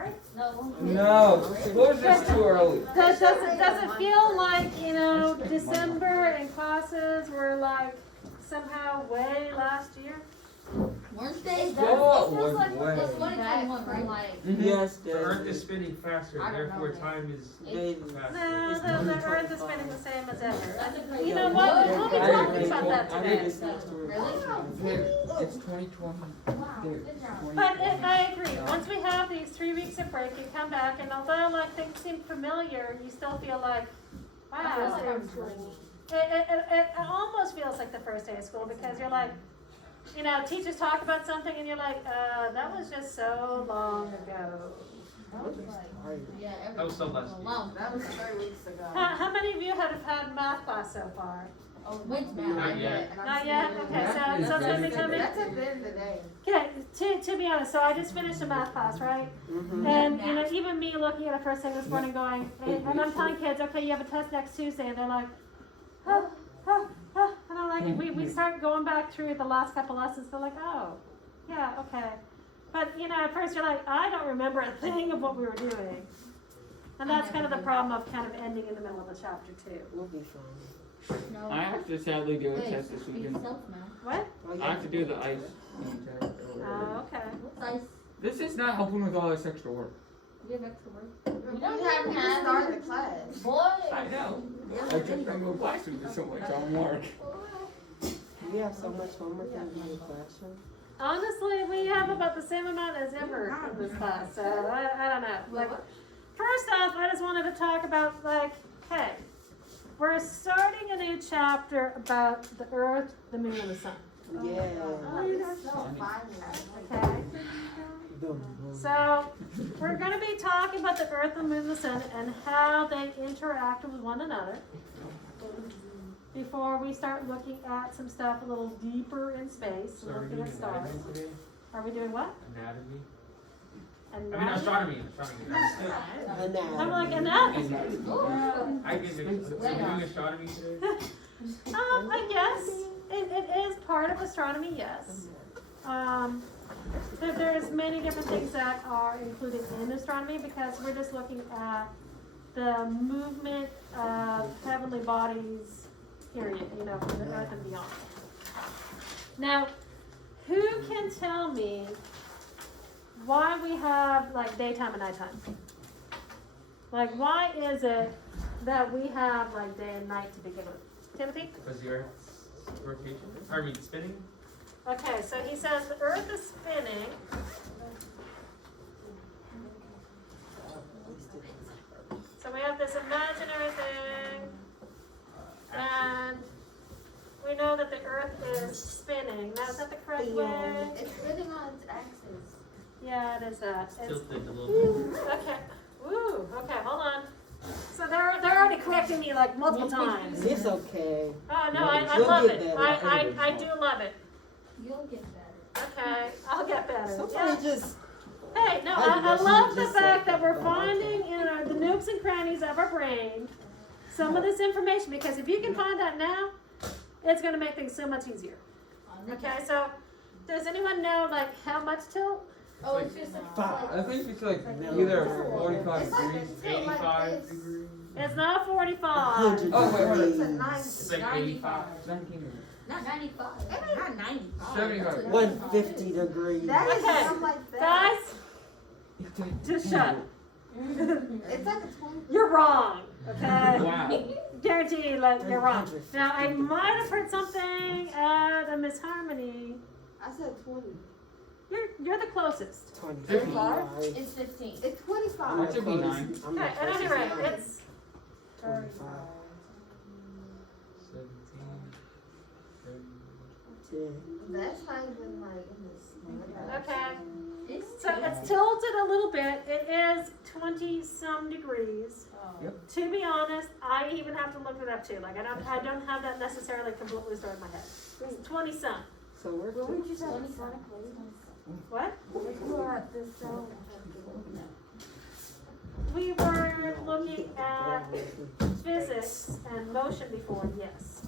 break? No. No, closure's too early. Does it feel like, December and classes were like somehow way last year? Weren't they? Oh, It feels like way. it's 2021, right? Like, Yes, The Earth is spinning faster, I don't therefore know, time is faster. No, the Earth is spinning the same as ever. that's a crazy. You know what? We'll be talking about that I today. read this next story. Really? It's 2020. Wow, good job. But I agree, once we have these 3 weeks of break and come back, and although like things seem familiar, you still feel like, I feel wow. like I'm school. It almost feels like the first day of school because you're like, teachers talk about something and you're like, that was just so long ago. That was like, yeah, That was so last year. long. That was 3 weeks ago. How many of you have had math class so far? Oh, when's Not math? yet. Not yet? Okay, so it's gonna be coming. That's at the end of the day. Okay, to be honest, so I just finished a math class, right? And even me looking at it first thing this morning going, and I'm telling kids, okay, you have a test next Tuesday, and they're like, and I'm like, we start going back through the last couple lessons, they're like, oh, yeah, okay. But, at first you're like, I don't remember a thing of what we were doing. And that's kind of the problem of kind of ending in the middle of a chapter too. We'll be fine. No. I have to sadly do a Wait, test this speak weekend. yourself, man. What? I have to do the ice test. Oh, okay. What's ice? This is not helping with all this extra work. You have extra work? We don't haven't even have- started the class. Boy! I know. I just removed last week with so much homework. We have so much homework in the classroom. Honestly, we have about the same amount as ever in this class, so I don't know. Like, first off, I just wanted to talk about, hey, we're starting a new chapter about the Earth, the Moon, and the Sun. Yeah. Oh, that's so funny. Okay? So, we're going to be talking about the Earth, the Moon, and the Sun, and how they interact with one another. Before we start looking at some stuff a little deeper in space, So are we looking doing at stars. anatomy today? Are we doing what? Anatomy? Anatomy? Astronomy. I'm like, anatomy. I get mixed. So we're doing astronomy today? I guess. It is part of astronomy, yes. There's many different things that are included in astronomy because we're just looking at the movement of heavenly bodies, period, from the Earth and beyond. Now, who can tell me why we have daytime and nighttime? Why is it that we have day and night to begin with? Timothy? Because the Earth's spinning? Okay, so he says the Earth is spinning. So we have this imaginary thing, and we know that the Earth is spinning. Now, is that the correct way? It's spinning on its axis. Yeah, it is that. It's, Tilted a little bit. okay. Woo. Okay, hold on. So they're already correcting me multiple times. It's okay. Oh no, I You'll love get it. better. I do love it. You'll get better. Okay, I'll get better. Somebody Yeah. just, Hey, no, I love the fact that we're finding in the nooks and crannies of our brain some of this information, because if you can find that now, it's going to make things so much easier. Okay, so does anyone know how much tilt? Oh, it's just a I think it's either 45 degrees. 85 degrees. It's not 45. 100 Oh, wait, degrees. It's a 90. It's like 85. 19 degrees. not 95. Not 95. 75. 150 degrees. That is Okay. something like that. Guys, just shut. It's like a 20. You're wrong. Okay. Wow. Guarantee you, you're wrong. Now, I might have heard something at a Miss Harmony. I said 20. You're the closest. 25. It's 15. It's 25. That should be 9. I'm Okay, not at any rate, close. it's 25. 17. That's not even in this. okay. So it's tilted a little bit. It is 20-some degrees. Yep. To be honest, I even have to look it up too. I don't have that necessarily completely stored in my head. It's 20-some. So we're What would you say? What? You are at this zone. We were looking at physics and motion before, yes.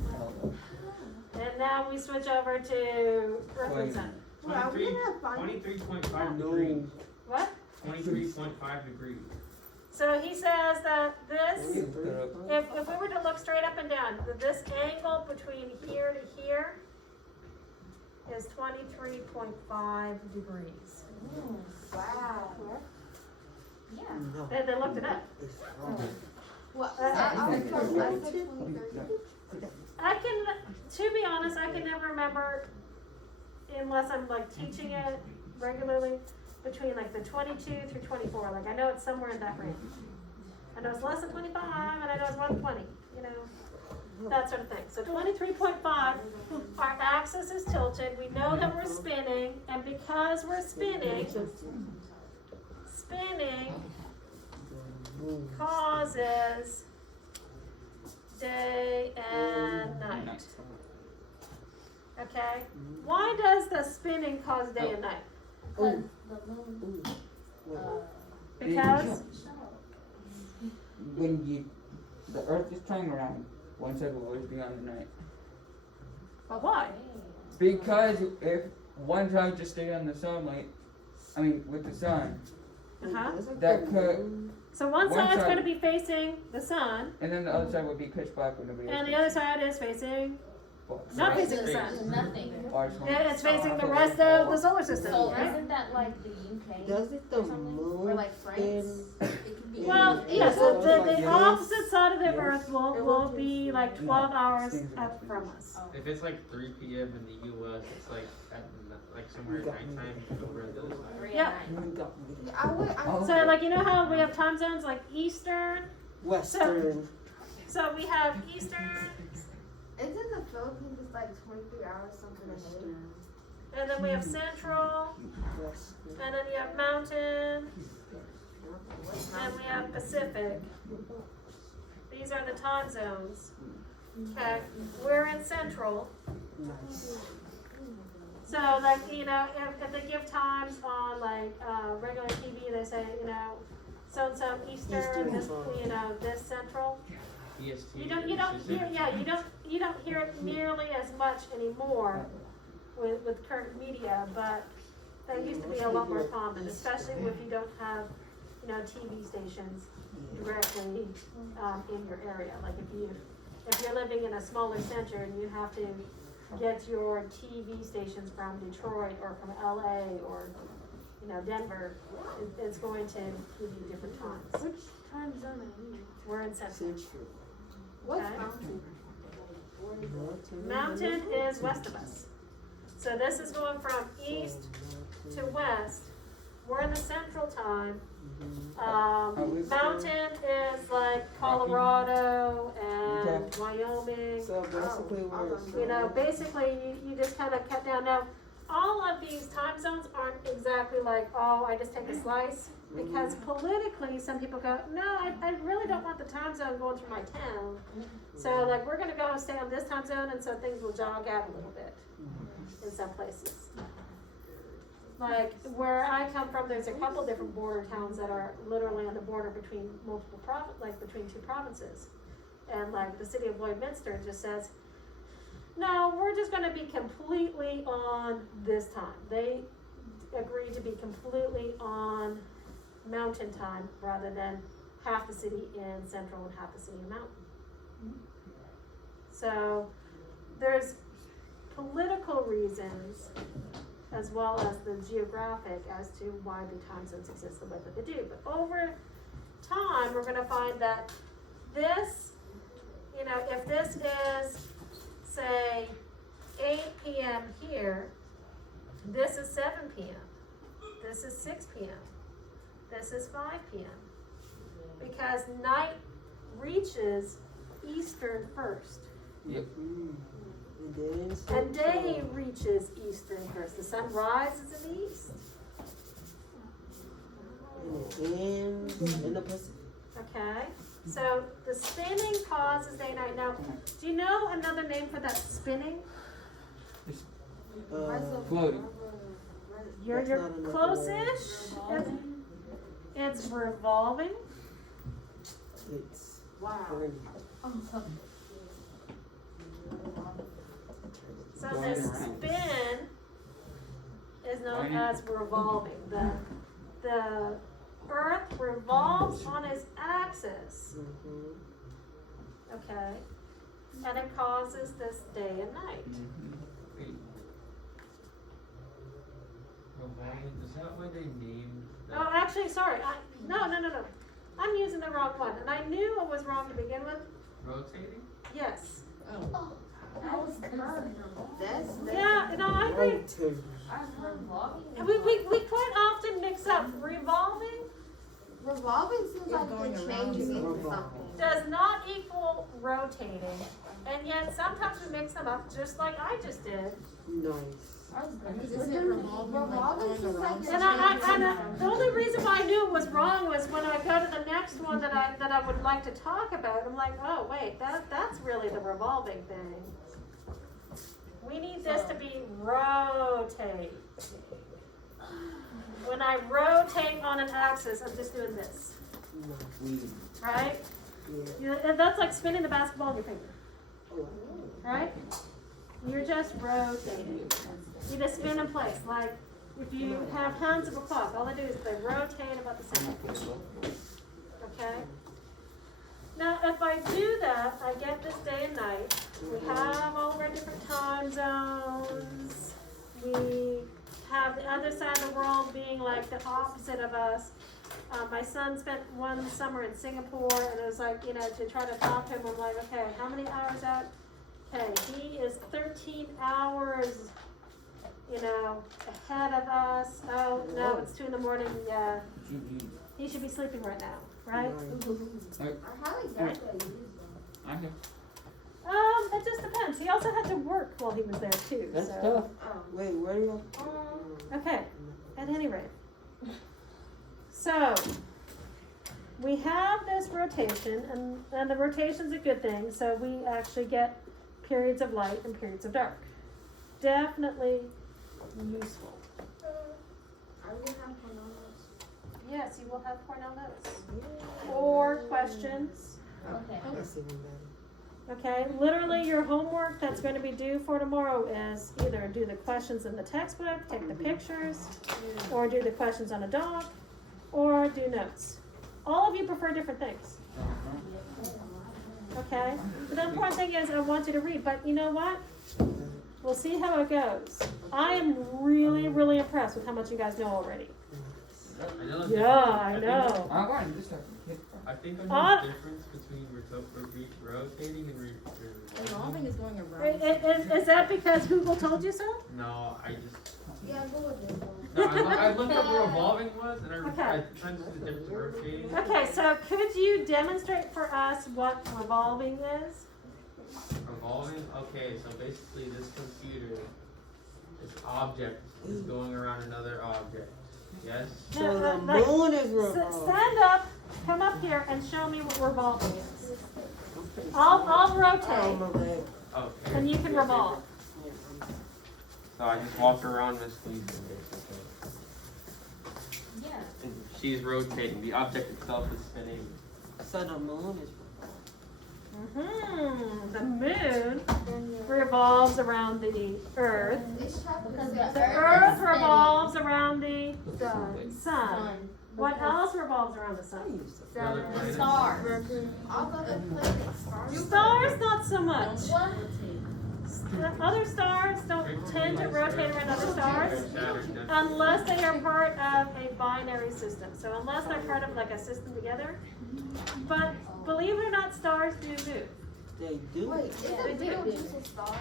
And now we switch over to Earth and Sun. Well, we're gonna find 23.5 degrees. What? 23.5 degrees. So he says that this, Look that up. if we were to look straight up and down, this angle between here to here is 23.5 degrees. Wow. Yeah. No, They looked it up. it's wrong. What? I said 2030. I can, to be honest, I can never remember, unless I'm like teaching it regularly, between like the 22 through 24. Like I know it's somewhere in that range. I know it's less than 25, and I know it's more than 20. You know, that sort of thing. So 23.5, our axis is tilted. We know that we're spinning, and because we're spinning causes day and night. Okay? Why does the spinning cause day and night? Because the moon, Because When the earth is turning around, one side will always be on the night. but why? Because if one side just stayed on the sunlight, with the sun, Uh-huh. that could, So one One side's side- going to be facing the sun, and then the other side would be pitch black when nobody else and the could other side is facing, see. not Right. facing the sun. nothing. Large one. And it's facing the rest of the solar system, So right? isn't that like the UK? Does it the or something? Or moon like France? spin? It could be. Well, Yeah, yes, so the like opposite side of the Yes. Earth will be like 12 No, hours seems up like from us. If it's like 3 p.m. in the U.S., it's like somewhere at nighttime over at the other side. 3 Yeah. at night. You got me. I would. Oh. So like, you know how we have time zones like Eastern? Western. So we have Eastern, Isn't the Philippines just like 23 hours something ahead? and then we have Central, Western. and then you have Mountain, and we have Pacific. These are the time zones. Okay, we're in Central. Nice. So like, you know, if they give times on like regular TV, they say, you know, so and so Eastern, this, you know, this Central. EST. You don't hear, you don't hear it nearly as much anymore with current media, but that used to be a lot more common, especially if you don't have, you know, TV stations directly in your area. Like if you're living in a smaller center and you have to get your TV stations from Detroit or from LA or, you know, Denver, it's going to give you different times. Which time zone are you? We're in Central. Central. What's Okay. mountain? Mountain is west of us. So this is going from east to west. We're in the central time. Mountain is like Colorado and Wyoming. So basically we're. You know, basically you just kind of cut down. Now, all of these time zones aren't exactly like, oh, I just take a slice. Because politically, some people go, no, I really don't want the time zone going through my town. So like, we're gonna go stay on this time zone, and so things will jog out a little bit in some places. Like where I come from, there's a couple different border towns that are literally on the border between multiple between two provinces. And like the city of Lloydminster just says, no, we're just gonna be completely on this time. They agreed to be completely on mountain time rather than half the city in central and half the city in mountain. So there's political reasons as well as the geographic as to why the time zones exist the way that they do. But over time, we're gonna find that this, you know, if this is, say, 8 p.m. here, this is 7 p.m., this is 6 p.m., this is 5 p.m. Because night reaches Eastern first. Yep. And day reaches Eastern first. The sun rises in the east. In the Pacific. Okay? So the spinning causes day and night. Now, do you know another name for that spinning? Floating. You're That's not another close-ish. It's revolving. It's. Wow. So Going this around. spin is known Going. as revolving. The Earth revolves on its axis, Mhm. okay, and it causes this day and night. Wait. Revolving, is that why they named that? Oh, actually, sorry, no. I'm using the wrong one, and I knew it was wrong to begin with. Rotating? Yes. I was curved. That's Yeah, no, I agree. Rotating. I was revolving. We quite often mix up revolving revolving seems like going it's around changing into revolving. something. does not equal rotating, and yet sometimes we mix them up just like I just did. Nice. Revolving seems like it's And the only reason why I knew it was wrong was when I go to the next one that I would like to talk about. I'm like, oh wait, that's really the revolving thing. We need this to be rotate. When I rotate on an axis, I'm just doing this, right? Yeah. And that's like spinning the basketball in your finger, Oh. right? You're just rotating. You just spin in place. Like if you have hands of a clock, all they do is they rotate about the same. Okay? Now, if I do that, I get this day and night. We have all of our different time zones. We have the other side of the world being like the opposite of us. My son spent one summer in Singapore, and it was like, to try to talk to him, I'm like, okay, how many hours out? Okay, he is 13 hours, ahead of us. Oh, no, it's 2 a.m. Yeah, he should be sleeping right now, right? How exactly are you using them? I know. It just depends. He also had to work while he was there too. That's so. tough. Wait, where do you? Okay, at any rate. So, we have this rotation, and the rotation's a good thing, so we actually get periods of light and periods of dark. Definitely useful. Are we gonna have one on those? Yes, you will have Cornell notes. Or questions. Okay. That's even better. Okay, literally your homework that's going to be due for tomorrow is either do the questions in the textbook, take the pictures, or do the questions on a doc, or do notes. All of you prefer different things. Okay? But the important thing is I want you to read, but you know what? We'll see how it goes. I am really, really impressed with how much you guys know already. I know. Yeah, I know. I wanted just a hit. I think I know the difference between rotating and Revolving is going around. Is that because Google told you so? No, I just. Yeah, go with this one. No, I looked up what revolving was, and Okay. I tried to see the difference in rotating. Okay, so could you demonstrate for us what revolving is? Revolving? Okay, so basically this computer, this object is going around another object. Yes? So the Like, moon is revolving. stand up, come up here and show me what revolving is. I'll rotate Okay. and you can revolve. So I just walk around Miss Lisa basically. Yeah. And she's rotating. The object itself is spinning. So the moon is The moon revolves around the earth. This chapter Because is the The earth revolves around the sun. Sun. What else revolves around the sun? revolving. The other planets. Stars. all the other planets. Stars, not so much. What? The other stars don't tend to rotate around other stars Saturn does. unless they are part of a binary system. So unless they're part of like a system together. But believe it or not, stars do move. They do. Wait, Yeah, isn't they do. Beetlejuice a star?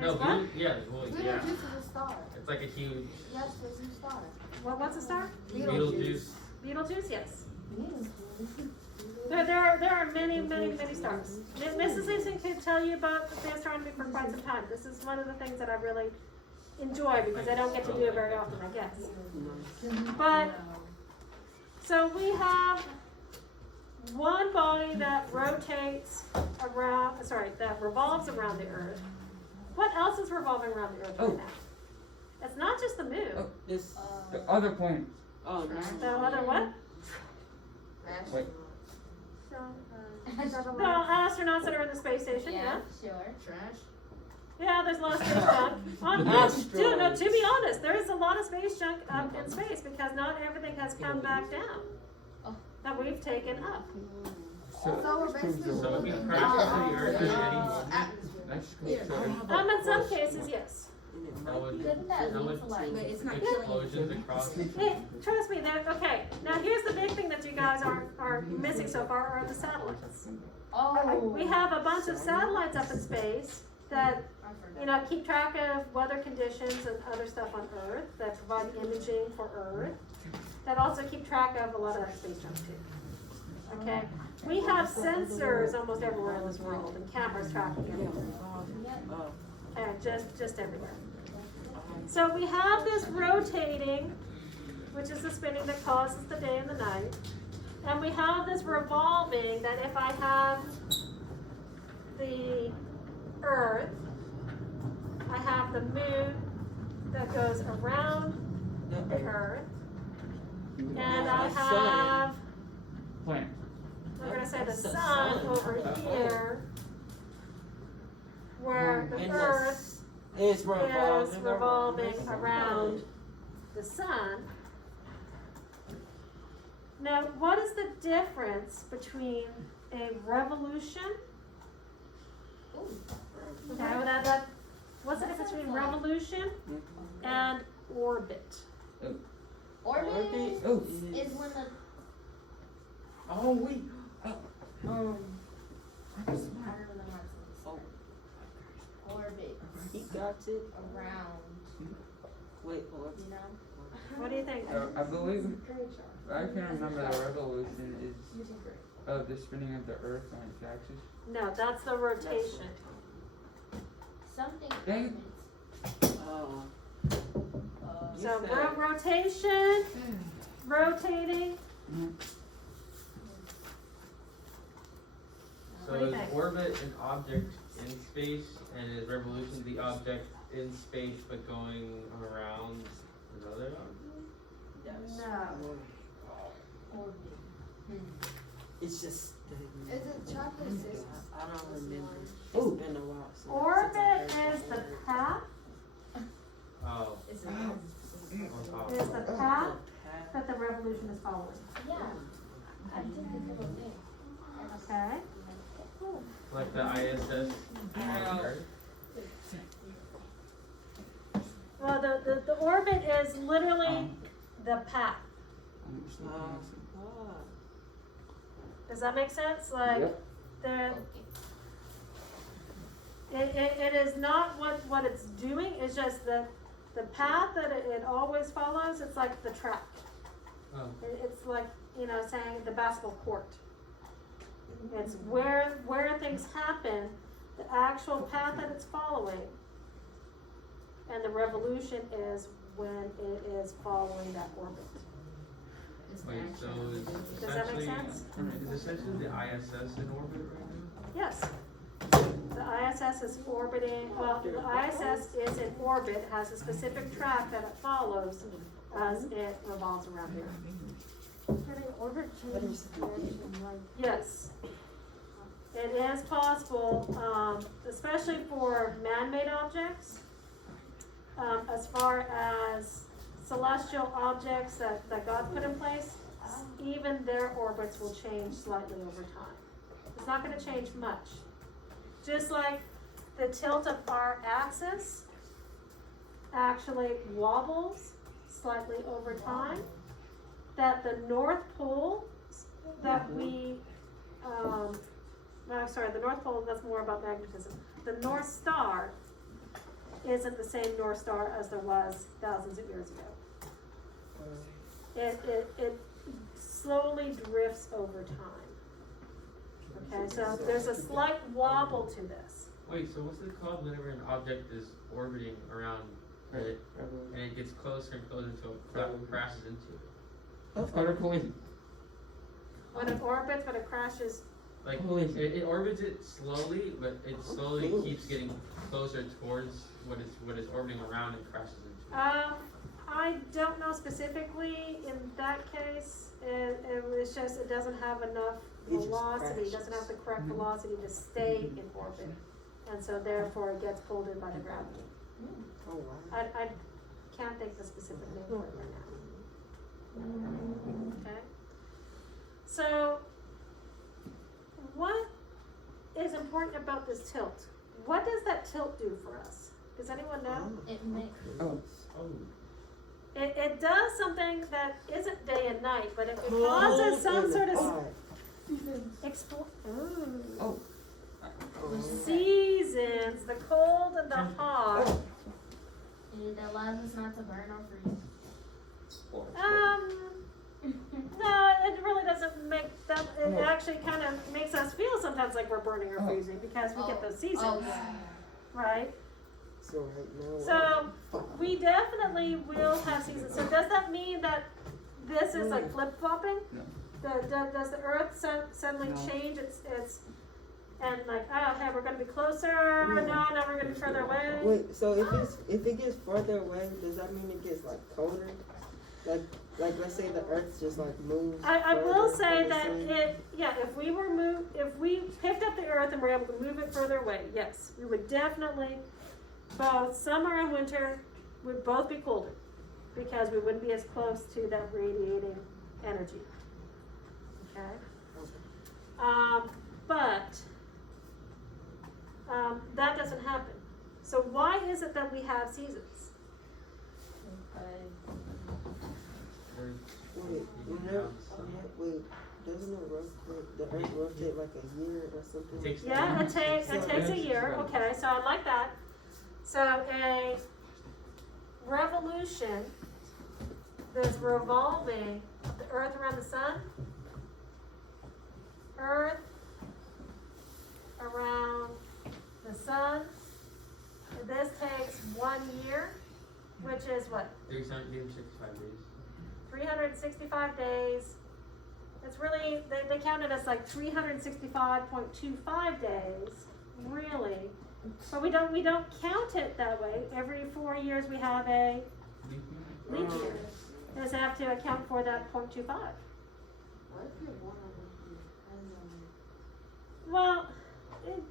No, There's what? yeah, well, yeah. Beetlejuice is a star. It's like a huge Yes, there's a star. What's a star? Beetlejuice. Beetlejuice, yes. There are many stars. Mrs. Eason could tell you about the astronomy for quite some time. This is one of the things that I really enjoy because I don't get to do it very often, I guess. But, so we have one body that rotates around, that revolves around the Earth. What else is revolving around the Earth right now? It's not just the moon. Oh. This. The other planet. Oh, no. The other what? Wait. The astronauts that are in the space station, yeah. Sure. Trash. Yeah, there's a lot of space junk. To be honest, there is a lot of space junk up in space because not everything has come back down. that we've taken up. So we're basically So if you looking crash into at the earth at any moment, atmosphere. That's cool. In some cases, yes. that would, Couldn't that that lead would to like? But it's not killing explosions across. Hey, trust me, okay, now here's the big thing that you guys are missing so far are the satellites. Oh. We have a bunch of satellites up in space that, you know, keep track of weather conditions and other stuff on Earth, that provide imaging for Earth, that also keep track of a lot of that space junk too. Okay? We have sensors almost everywhere in this world and cameras tracking everything. Okay, just everywhere. So we have this rotating, which is the spinning that causes the day and the night. And we have this revolving that if I have the Earth, I have the moon that goes around the Earth, and I have, Plant. we're gonna say the sun over here, where the Earth It's is revolving around the sun. Now, what is the difference between a revolution? Okay, well, what's the difference between revolution and orbit? Orbit Oh. is when the Oh, we. I don't know the marks. Orbit He got it. around, Wait, what? you know? What do you think? I believe, I can remember the revolution is of the spinning of the earth on its axis. No, that's the rotation. Something. Dang. Oh. So rotation, rotating. So What do you is think? orbit an object in space, and is revolution the object in space but going around another object? No. Orbit. It's just. Is it chocolate system? I don't remember. It's been a while since. Orbit is the path, Oh. It's is the path that the revolution is following. yeah. I did the little thing. Okay? Like the ISS on Earth? Well, the orbit is literally the path. Does that make sense? Like, Yep. it is not what it's doing, it's just the path that it always follows, it's like the track. Oh. It's like, you know, saying the basketball court. It's where things happen, the actual path that it's following. And the revolution is when it is following that orbit. Wait, so is Does that make essentially, sense? is essentially the ISS in orbit right now? Yes. The ISS is orbiting, well, the ISS is in orbit, has a specific track that it follows as it revolves around here. Can an orbit change direction like? Yes. It is possible, especially for man-made objects, as far as celestial objects that God put in place, even their orbits will change slightly over time. It's not gonna change much. Just like the tilt of our axis actually wobbles slightly over time, that the North Pole that we, the North Pole, that's more about magnetism. The North Star isn't the same North Star as there was thousands of years ago. It slowly drifts over time. Okay, so there's a slight wobble to this. Wait, so what's it called whenever an object is orbiting around it and it gets closer and closer until it crashes into it? Utter collision. When it orbits, but it crashes. Like, it orbits it slowly, but it slowly keeps getting closer towards what it's orbiting around and crashes into. I don't know specifically in that case. It's just it doesn't have enough It just velocity, it crashes. doesn't have the correct velocity to stay in orbit. And so therefore it gets pulled in by the gravity. Oh, wow. I can't think the specific name for it right now. Okay? So important about this tilt. What does that tilt do for us? Does anyone know? It makes. Oh. It does something that isn't day and night, but it causes some sort of Oh. seasons, the cold and the hot. It allows us not to burn or freeze. No, it really doesn't make that, it actually kind of makes us feel sometimes like we're burning or freezing because we get those seasons, Oh, yeah. right? So right now. So, we definitely will have seasons. So does that mean that this is like flip-flopping? No. Does the earth suddenly No. change its, and like, oh, hey, we're gonna be closer, no, now we're gonna be further away? Wait, so if it gets further away, does that mean it gets like colder? Like let's say the Earth just like moves. I will further say from the that sun? if we picked up the earth and were able to move it further away, yes, we would definitely, both summer and winter would both be colder because we wouldn't be as close to that radiating energy. Okay? But that doesn't happen. So why is it that we have seasons? Wait, doesn't it rotate, the Earth rotate like a year or something? Takes Yeah, it takes a year. Okay, so I like that. So a revolution, this revolving of the Earth around the sun, Earth around the sun. This takes 1 year, which is what? 365 days. 365 days. It's really, they count it as like 365.25 days, really. But we don't count it that way. Every 4 years we have a leap year. Does have to account for that 0.25. What if you're born on a leap year? Well,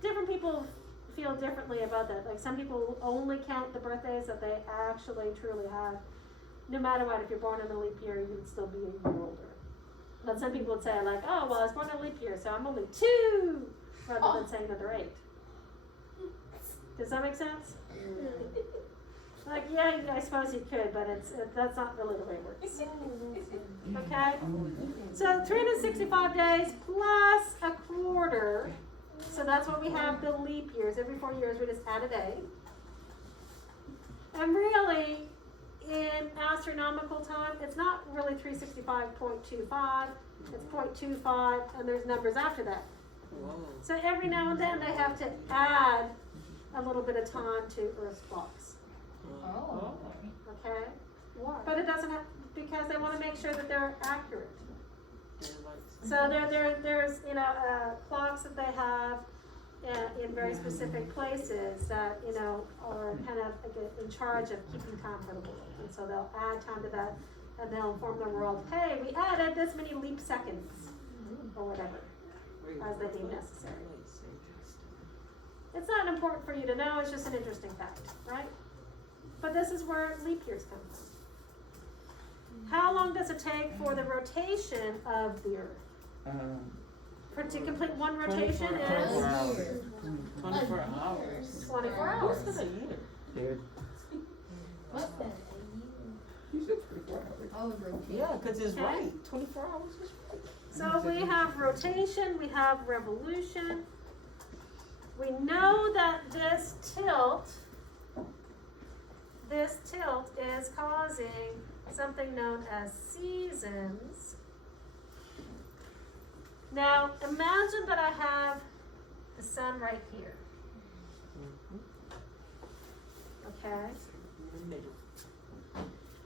different people feel differently about that. Like some people only count the birthdays that they actually truly have. No matter what, if you're born in a leap year, you would still be a year older. But some people would say like, oh, well, I was born in a leap year, so I'm only 2, rather than saying that they're 8. Does that make sense? Like, yeah, I suppose you could, but that's not really the way it works. Okay? So 365 days plus a quarter. So that's what we have the leap years. Every 4 years we just add a day. And really, in astronomical time, it's not really 365.25. It's 0.25, and there's numbers after that. Whoa. So every now and then they have to add a little bit of time to Earth's clocks. Oh. Okay? Why? But it doesn't have, because they want to make sure that they're accurate. So there's clocks that they have in very specific places that are kind of in charge of keeping time for the world, and so they'll add time to that, and they'll inform the world, hey, we added this many leap seconds, or whatever, as they deem necessary. It's not important for you to know; it's just an interesting fact, right? But this is where leap years come from. How long does it take for the rotation of the Earth? To complete one rotation is 24 hours. 24 hours. 24 hours. That's a year. Dude. What's that? You said 24 hours. Oh, rotate. Yeah, because it's Okay. right. 24 hours is right. So we have rotation, we have revolution. We know that this tilt is causing something known as seasons. Now, imagine that I have the sun right here. Okay?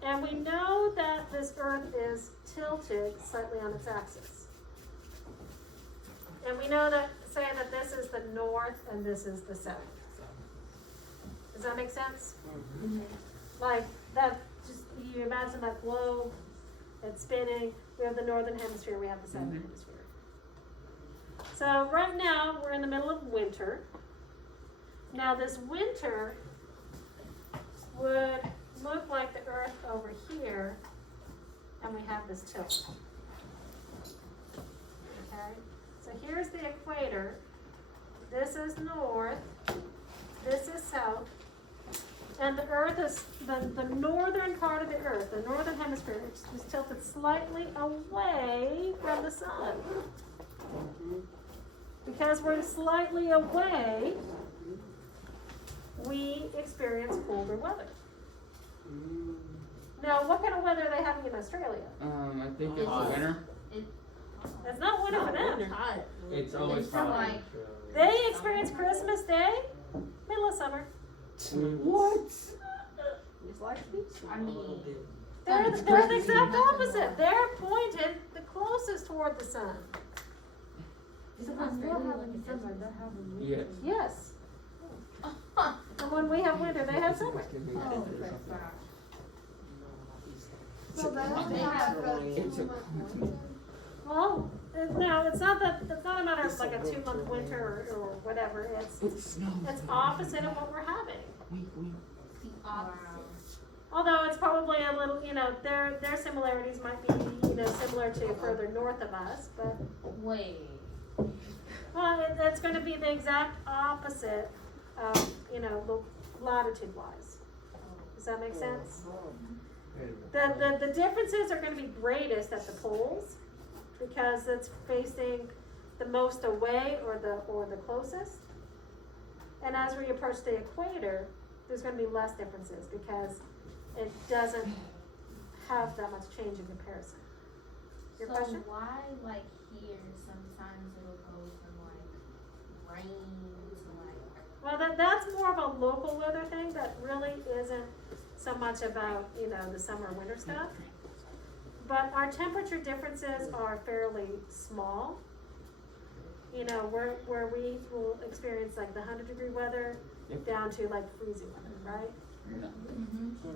And we know that this Earth is tilted slightly on its axis. And we know that, say that this is the north and this is the south. Does that make sense? Like that, just you imagine that globe, it's spinning. We have the northern hemisphere, we have the southern hemisphere. So right now we're in the middle of winter. Now this winter would look like the Earth over here, and we have this tilt. Okay, so here's the equator. this is north, this is south, and the earth is, the northern part of the earth, the northern hemisphere, is tilted slightly away from the sun. Because we're slightly away, we experience colder weather. Now, what kind of weather are they having in Australia? I think it's winter. It's not winter for them. It's always So, hot. like, They experience Christmas Day, middle of summer. What? It's like I mean, They're the exact opposite. They're pointed the closest toward the sun. So when we're having summer, they're having winter. Yes. Yes. And when we have winter, they have summer. Oh, okay. So they only have It's a 2 months winter? Well, no, it's not a matter of like a 2-month winter or whatever. It's opposite of what we're having. the opposite. Although it's probably a little, their similarities might be, similar to further north of us, but, Wait. well, it's gonna be the exact opposite of, latitude-wise. Does that make sense? The differences are gonna be greatest at the poles, because it's facing the most away or the closest. And as we approach the equator, there's gonna be less differences, because it doesn't have that much change in comparison. Your So question? why, like, here, sometimes it'll go from, like, rain to, like, Well, that's more of a local weather thing that really isn't so much about, the summer and winter stuff. But our temperature differences are fairly small. Where we will experience like the 100-degree weather down to like freezing weather, right?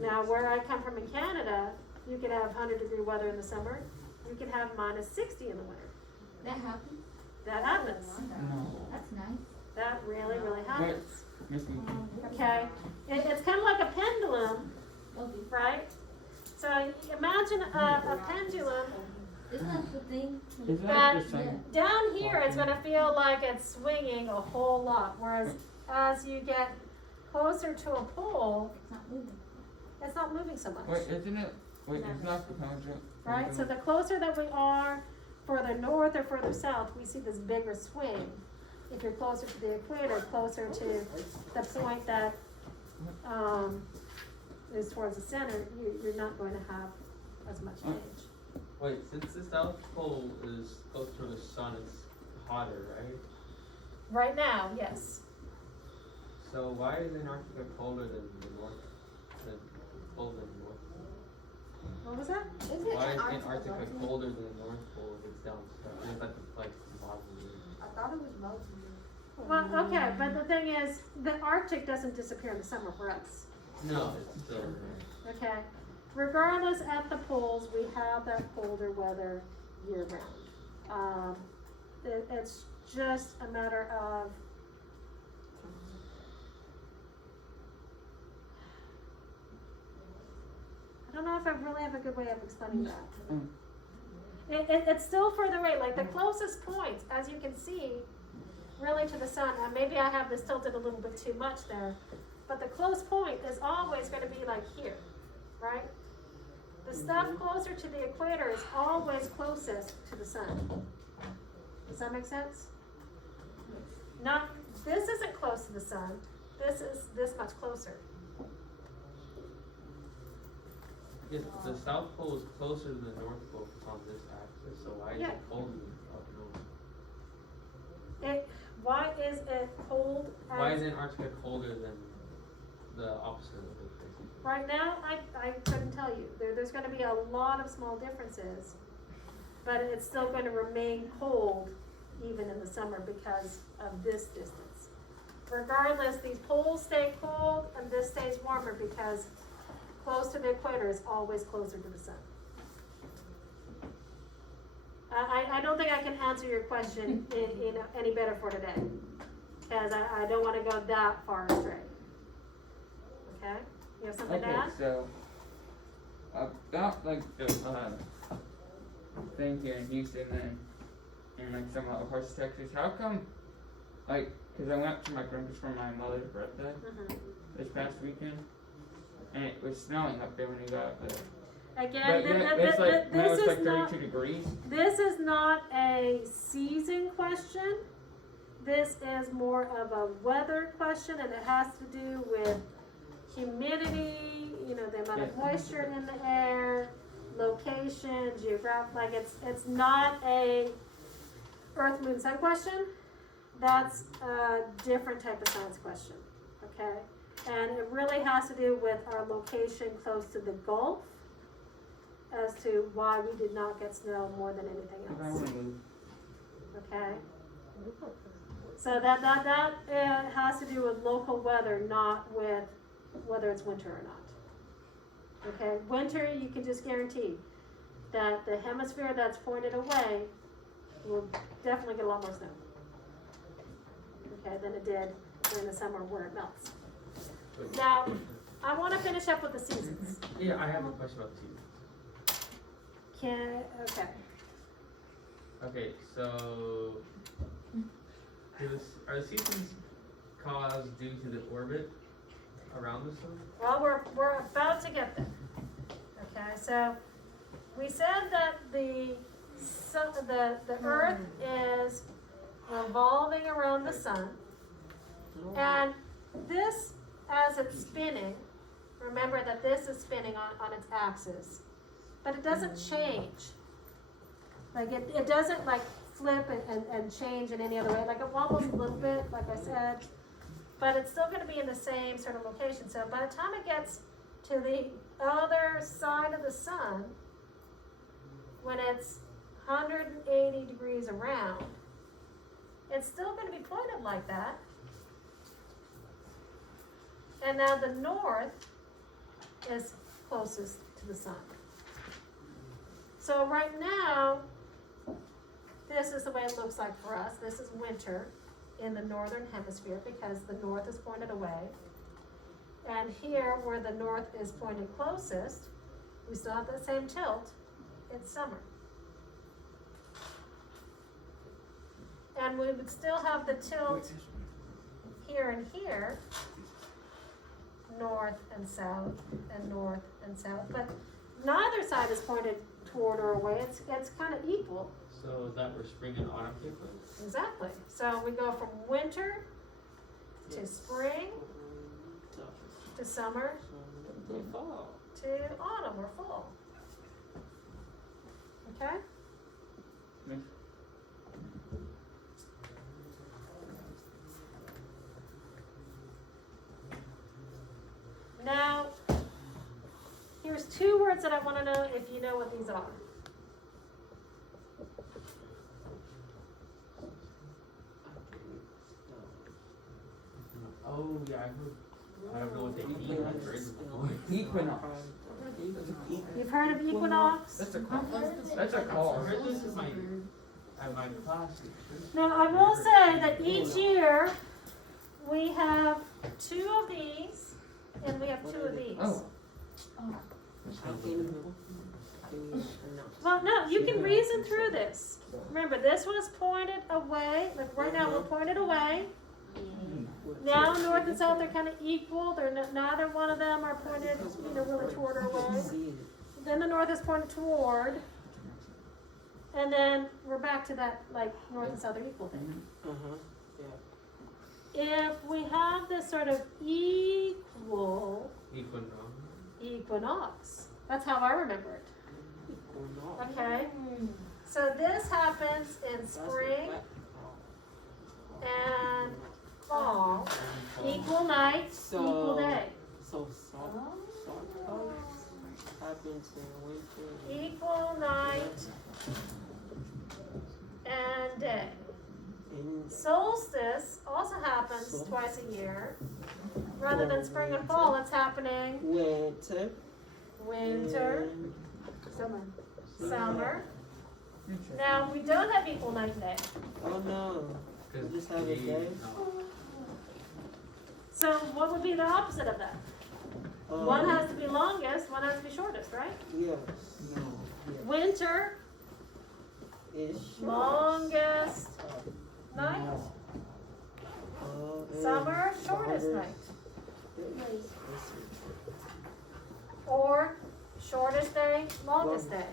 Now, where I come from in Canada, you could have 100-degree weather in the summer. You could have -60 in the winter. that happens? That happens. No. That's nice. That really, really happens. Mickey. Okay? It's kind of like a pendulum, right? So imagine a pendulum. Isn't that the thing? Is That- that the same? Down here, it's gonna feel like it's swinging a whole lot, whereas as you get closer to a pole, It's not moving. it's not moving so much. Wait, isn't it? Wait, it's not the pendulum. Right? So the closer that we are further north or further south, we see this bigger swing. If you're closer to the equator, closer to the point that is towards the center, you're not going to have as much change. Wait, since the South Pole is close to the sun, it's hotter, right? Right now, yes. So why is Antarctica colder than the North? Than cold than the North Pole? What was that? Is it Why is Antarctica Antarctica melting? colder than the North Pole if it's down south? If at the bottom of the earth? I thought it was melting. Well, okay, but the thing is, the Arctic doesn't disappear in the summer for us. No, it's still there. Okay? Regardless, at the poles, we have that colder weather year round. It's just a matter of I don't know if I really have a good way of explaining that. It's still further away, like the closest points, as you can see, really to the sun, and maybe I have this tilted a little bit too much there, but the close point is always going to be like here, right? The stuff closer to the equator is always closest to the sun. Does that make sense? This isn't close to the sun, this is this much closer. Yes, the South Pole is closer to the North Pole on this axis, so why is Yeah. it colder up north? Why is it cold? Why is Antarctica colder than the opposite of it, basically? Right now, I couldn't tell you. There's going to be a lot of small differences, but it's still going to remain cold even in the summer because of this distance. Regardless, these poles stay cold and this stays warmer because close to the equator is always closer to the sun. I don't think I can answer your question any better for today, because I don't want to go that far astray. Okay? You have something to Okay, add? so about like the thing here in Houston and like some other parts of Texas, how come like Cause I went to my grandpa's for my mother's birthday Mhm. this past weekend, and it was snowing up there when we got up there. Again, But yeah, it's like when it this was is like not, 32 degrees. this is not a season question. This is more of a weather question, and it has to do with humidity, you know, the amount of moisture in the air, location, geographic, like it's not a Earth, Moon, Sun question. That's a different type of science question, okay? And it really has to do with our location close to the Gulf as to why we did not get snow more than anything If I else, wanna move. okay? So that has to do with local weather, not with whether it's winter or not. Okay, winter, you can just guarantee that the hemisphere that's pointed away will definitely get a lot more snow. Okay, than it did during the summer where it melts. Now, I want to finish up with the seasons. Yeah, I have a question about the seasons. Okay. Okay, so are the seasons caused due to the orbit around the sun? Well, we're about to get there. Okay, so we said that the Earth is revolving around the sun, and this, as it's spinning, remember that this is spinning on its axis, but it doesn't change. Like it doesn't like flip and change in any other way. Like it wobbles a little bit, like I said, but it's still going to be in the same sort of location. So by the time it gets to the other side of the sun, when it's 180 degrees around, it's still going to be pointed like that. And now the north is closest to the sun. So right now, this is the way it looks like for us. This is winter in the northern hemisphere because the north is pointed away. And here, where the north is pointed closest, we still have the same tilt, it's summer. And we would still have the tilt here and here, north and south, and north and south. But neither side is pointed toward or away. It's kind of equal. So is that where spring and autumn take place? Exactly. So we go from winter to spring to summer to autumn or fall. Okay? Now, here's two words that I want to know if you know what these are. Oh yeah, I don't know what they eat. I've heard it before. Equinox. You've heard of equinox? That's a call. That's a I call. heard this in my class. Now, I will say that each year we have two of these and we have two of these. Oh. Well, no, you can reason through this. Remember, this was pointed away. Like right now, we're pointed away. Now, north and south are kind of equal. They're neither one of them are pointed, really toward or away. Then the north is pointed toward, and then we're back to that like north and south are equal thing. If we have this sort of equal equinox, that's how I remember it. Okay, so this happens in spring and fall, equal night, equal day. So happens in winter. Equal night and day. Solstice also happens twice a year. Rather than spring and fall, it's happening winter, summer. Now, we don't have equal night and day. Oh no. We just have a day. So what would be the opposite of that? One has to be longest, one has to be shortest, right? Yes. Winter, Ish. longest night. Summer, shortest night. Or shortest day, longest day.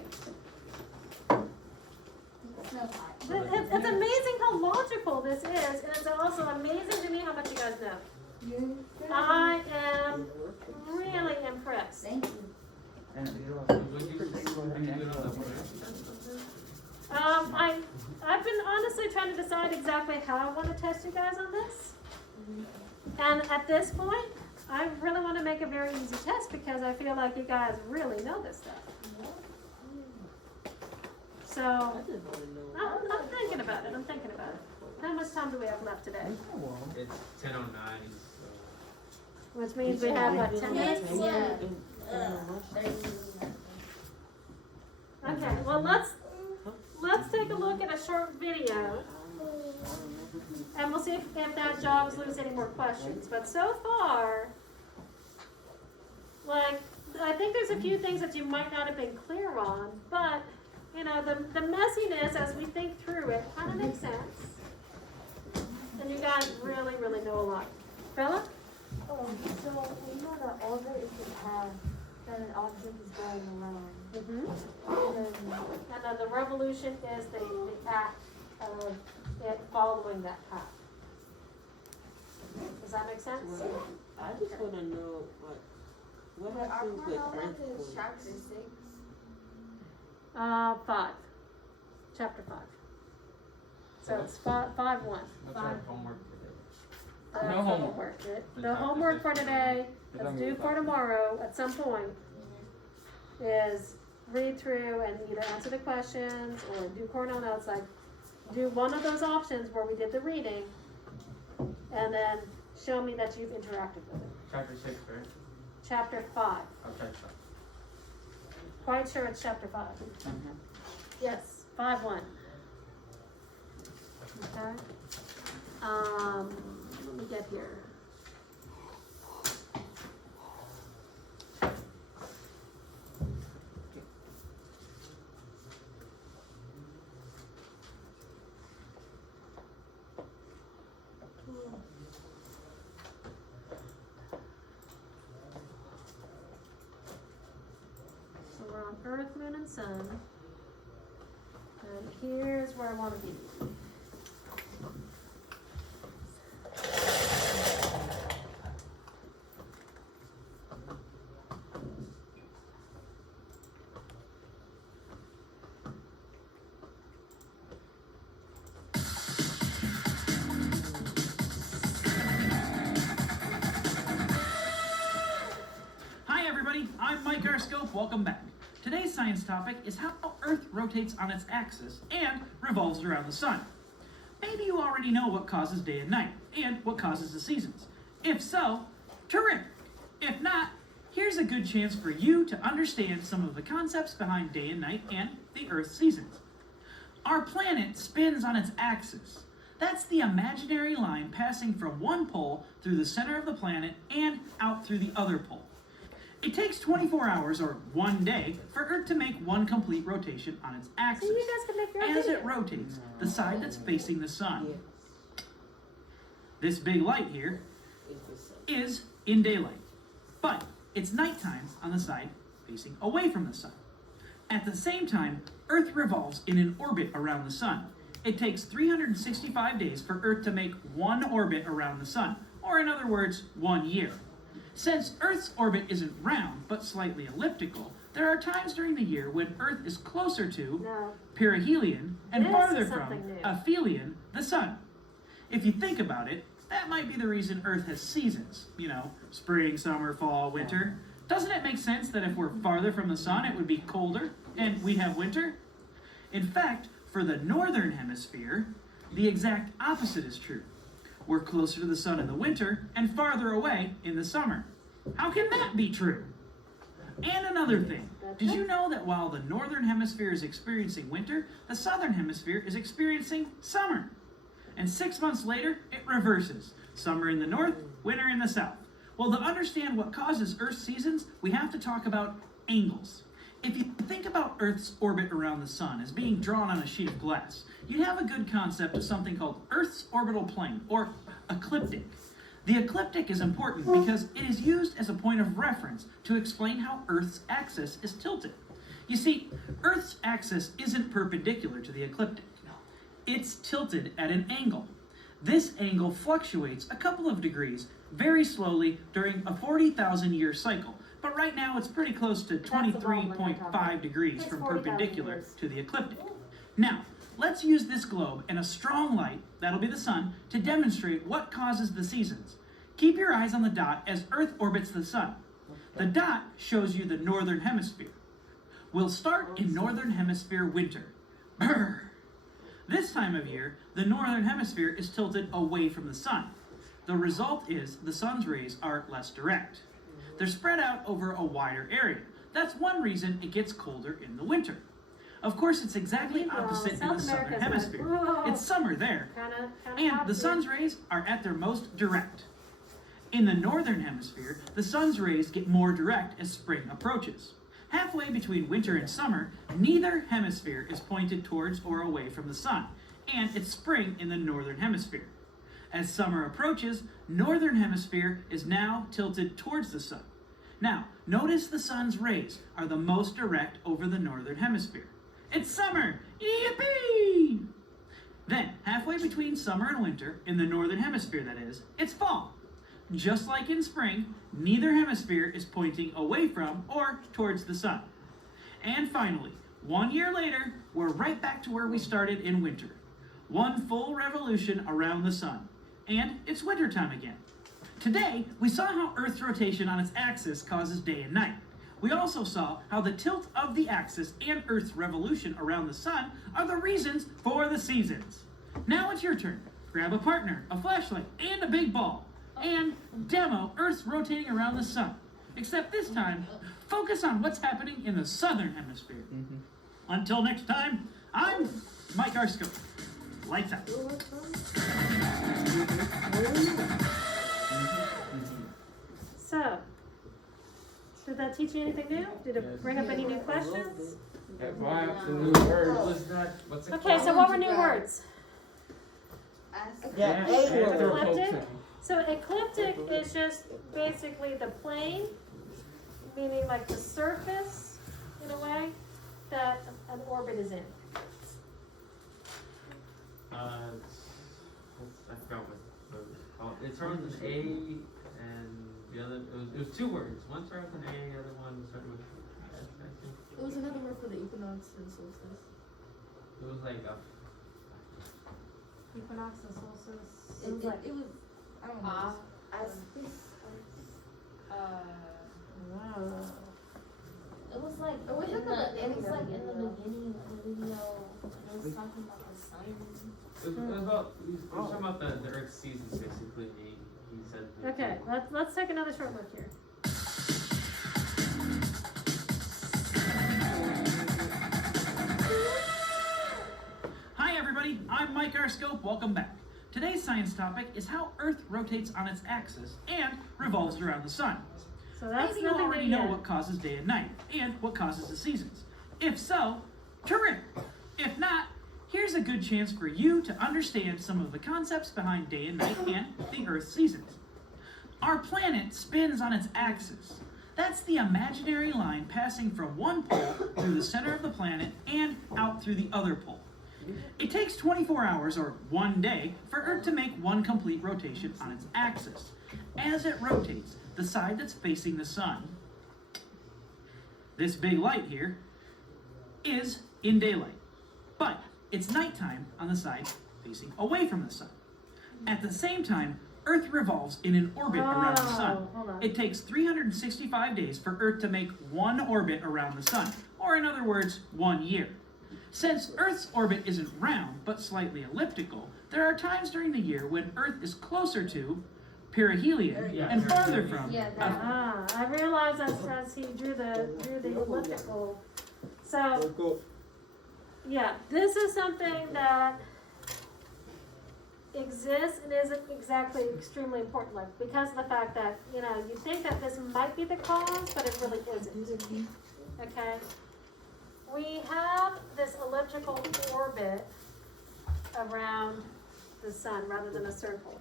It's amazing how logical this is, and it's also amazing to me how much you guys know. I am really impressed. Thank you. And you Would you do it on the board? I've been honestly trying to decide exactly how I want to test you guys on this. And at this point, I really want to make a very easy test because I feel like you guys really know this stuff. So, I'm thinking about it. How much time do we have left today? It's 10:09. Which means we have, what, 10 minutes? Okay, well, let's take a look at a short video. And we'll see if that jogs loose any more questions. But so far, like, I think there's a few things that you might not have been clear on, but, you know, the messiness as we think through it kind of makes sense. And you guys really, really know a lot. Bella? So we know that orbit is the path that an object is going around. Mm-hmm. And then the revolution is the act of it following that path. Does that make sense? I just want to know, like, what happens with earthquakes? Chapter 6. 5. Chapter 5. So it's 5-1. What's our homework today? No homework. The homework for today, that's due for tomorrow at some point, is read through and either answer the questions or do Cornell notes, like do one of those options where we did the reading, and then show me that you've interacted with it. Chapter 6, right? Chapter 5. Oh, chapter 5. Quite sure it's chapter 5. Yes, 5-1. Okay. Let me get here. So we're on Earth, Moon, and Sun. And here's where I want to be. I'm Mike Arscope, welcome back. Today's science topic is how Earth rotates on its axis and revolves around the sun. Maybe you already know what causes day and night, and what causes the seasons. If so, terrific. If not, here's a good chance for you to understand some of the concepts behind day and night and the Earth's seasons. Our planet spins on its axis. That's the imaginary line passing from one pole through the center of the planet and out through the other pole. It takes 24 hours, or 1 day, for Earth to make one complete rotation on its axis. So you guys can make your own as video. it rotates, the side that's facing the sun. This big light here is in daylight, but it's nighttime on the side facing away from the sun. At the same time, Earth revolves in an orbit around the sun. It takes 365 days for Earth to make one orbit around the sun, or in other words, 1 year. Since Earth's orbit isn't round, but slightly elliptical, there are times during the year when Earth is closer to perihelion and This farther is from something new. aphelion, the sun. If you think about it, that might be the reason Earth has seasons. You know, spring, summer, fall, winter. Doesn't it make sense that if we're farther from the sun, it would be colder and we'd have winter? In fact, for the northern hemisphere, the exact opposite is true. We're closer to the sun in the winter and farther away in the summer. How can that be true? And another thing, did you know that while the northern hemisphere is experiencing winter, the southern hemisphere is experiencing summer? And 6 months later, it reverses. Summer in the north, winter in the south. Well, to understand what causes Earth's seasons, we have to talk about angles. If you think about Earth's orbit around the sun as being drawn on a sheet of glass, you'd have a good concept of something called Earth's orbital plane, or ecliptic. The ecliptic is important because it is used as a point of reference to explain how Earth's axis is tilted. You see, Earth's axis isn't perpendicular to the ecliptic. It's tilted at an angle. This angle fluctuates a couple of degrees very slowly during a 40,000 year cycle, but right now it's pretty close to 23.5 degrees from perpendicular to the ecliptic. Now, let's use this globe and a strong light, that'll be the sun, to demonstrate what causes the seasons. Keep your eyes on the dot as Earth orbits the sun. The dot shows you the northern hemisphere. We'll start in northern hemisphere winter. Brr. This time of year, the northern hemisphere is tilted away from the sun. The result is the sun's rays are less direct. They're spread out over a wider area. That's one reason it gets colder in the winter. Of course, it's exactly opposite in the southern hemisphere. It's summer there, and the sun's rays are at their most direct. In the northern hemisphere, the sun's rays get more direct as spring approaches. Halfway between winter and summer, neither hemisphere is pointed towards or away from the sun, and it's spring in the northern hemisphere. As summer approaches, northern hemisphere is now tilted towards the sun. Now, notice the sun's rays are the most direct over the northern hemisphere. It's summer! Yippee! Then, halfway between summer and winter, in the northern hemisphere that is, it's fall. Just like in spring, neither hemisphere is pointing away from or towards the sun. And finally, 1 year later, we're right back to where we started in winter. One full revolution around the sun. And it's wintertime again. Today, we saw how Earth's rotation on its axis causes day and night. We also saw how the tilt of the axis and Earth's revolution around the sun are the reasons for the seasons. Now it's your turn. Grab a partner, a flashlight, and a big ball, and demo Earth's rotating around the sun. Except this time, focus on what's happening in the southern hemisphere. Until next time, I'm Mike Arsco. Lights out. So, did that teach you anything new? Did it bring up any new questions? Okay, so what were new words? Yeah, Ecliptic. So ecliptic is just basically the plane, meaning like the surface, in a way, that an orbit is in. I forgot what it was called. It started with an A, and the other, it was two words. One started with an A, the other one started with S, I think. It was another word for the equinox and solstice. It was like a, Equinox and solstice. It was, I don't know. It was like Oh, wait, in look at the, the it was like in the video. beginning of the video. It was talking about the sun. it was about, he was talking about the Earth's seasons basically. He said. Okay, let's take another short look here. Hi everybody, I'm Mike Arscope. Welcome back. Today's science topic is how Earth rotates on its axis and revolves around the sun. So that's Maybe you nothing already new know yet. what causes day and night and what causes the seasons. If so, terrific. If not, here's a good chance for you to understand some of the concepts behind day and night and the Earth's seasons. Our planet spins on its axis. That's the imaginary line passing from one pole through the center of the planet and out through the other pole. It takes 24 hours, or 1 day, for Earth to make one complete rotation on its axis. As it rotates, the side that's facing the sun, this big light here, is in daylight. But it's nighttime on the side facing away from the sun. At the same time, Earth revolves in an orbit around the sun. Hold on. It takes 365 days for Earth to make one orbit around the sun, or in other words, 1 year. Since Earth's orbit isn't round, but slightly elliptical, there are times during the year when Earth is closer to perihelion and farther from. I realized as he drew the elliptical. So, yeah, this is something that exists and isn't exactly extremely important, like because of the fact that, you know, you think that this might be the cause, but it really isn't. Okay? We have this elliptical orbit around the sun rather than a circle.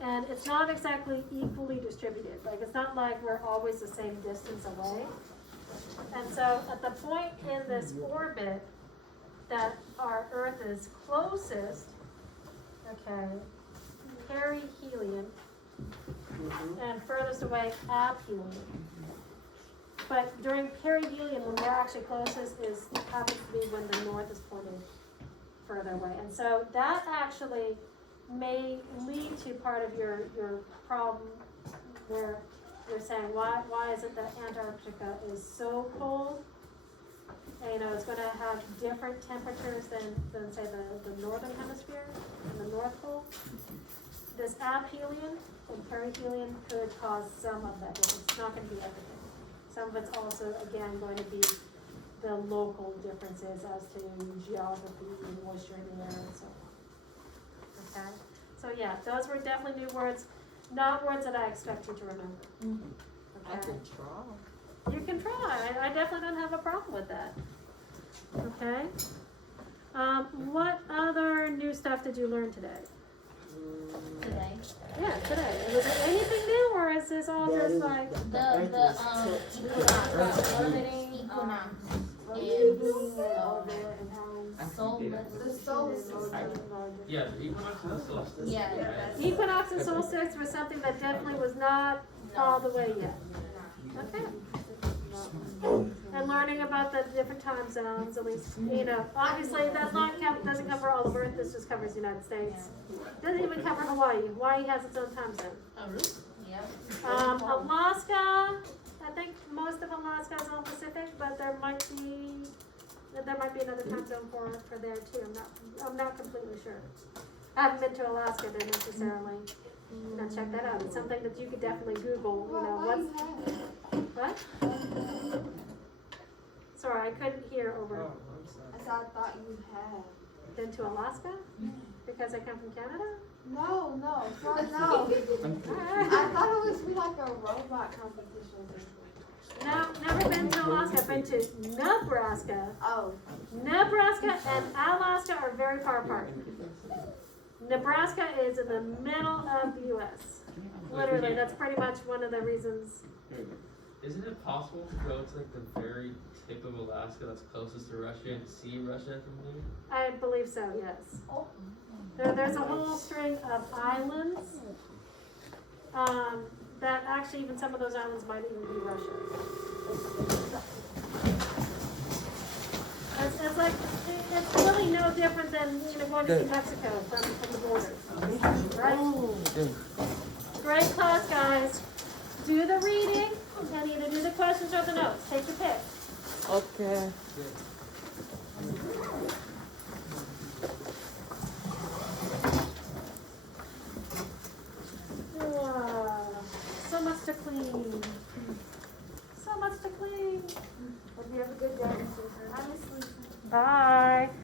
And it's not exactly equally distributed, like it's not like we're always the same distance away. And so at the point in this orbit that our Earth is closest, okay, perihelion, and furthest away aphelion. But during perihelion, when we're actually closest, happens to be when the north is pointed further away. And so that actually may lead to part of your problem where you're saying, why is it that Antarctica is so cold? And, it's going to have different temperatures than say, the northern hemisphere and the North Pole. This aphelion and perihelion could cause some of that difference. It's not going to be everything. Some of it's also, again, going to be the local differences as to geography and moisture in the air and so on. Okay? So yeah, those were definitely new words, not words that I expect you to remember. I Okay? can try. You can try. I definitely don't have a problem with that. Okay? What other new stuff did you learn today? Today. Yeah, today. Was there anything new, or is this all just like The equinox, orbiting equinox, and solstice. Yeah, the equinox and the solstice. Yeah. equinox and solstice was something that definitely was not all the way yet? Okay. And learning about the different time zones, at least, obviously that doesn't cover all of Earth, this just covers the United States. Doesn't even cover Hawaii. Hawaii has its own time zone. Oh, really? Yep. Alaska, I think most of Alaska is all Pacific, but there might be another time zone for there too. I'm not completely sure. I haven't been to Alaska to necessarily, check that out. It's something that you could definitely Google, what? Sorry, I couldn't hear over. Oh, I'm sorry. I thought you had. Been to Alaska? Because I come from Canada? No, sorry, no. Alright. I thought it was like a robot competition. No, never been to Alaska. I've been to Nebraska. Oh. Nebraska and Alaska are very far apart. Nebraska is in the middle of the U.S. Literally, that's pretty much one of the reasons. Isn't it possible to go to like the very tip of Alaska that's closest to Russia and see Russia from there? I believe so, yes. There's a whole string of islands that actually even some of those islands might even be Russia. It's really no different than going to see Mexico from the border, right? Great class, guys. Do the reading and either do the questions or the notes. Take your pick. Okay.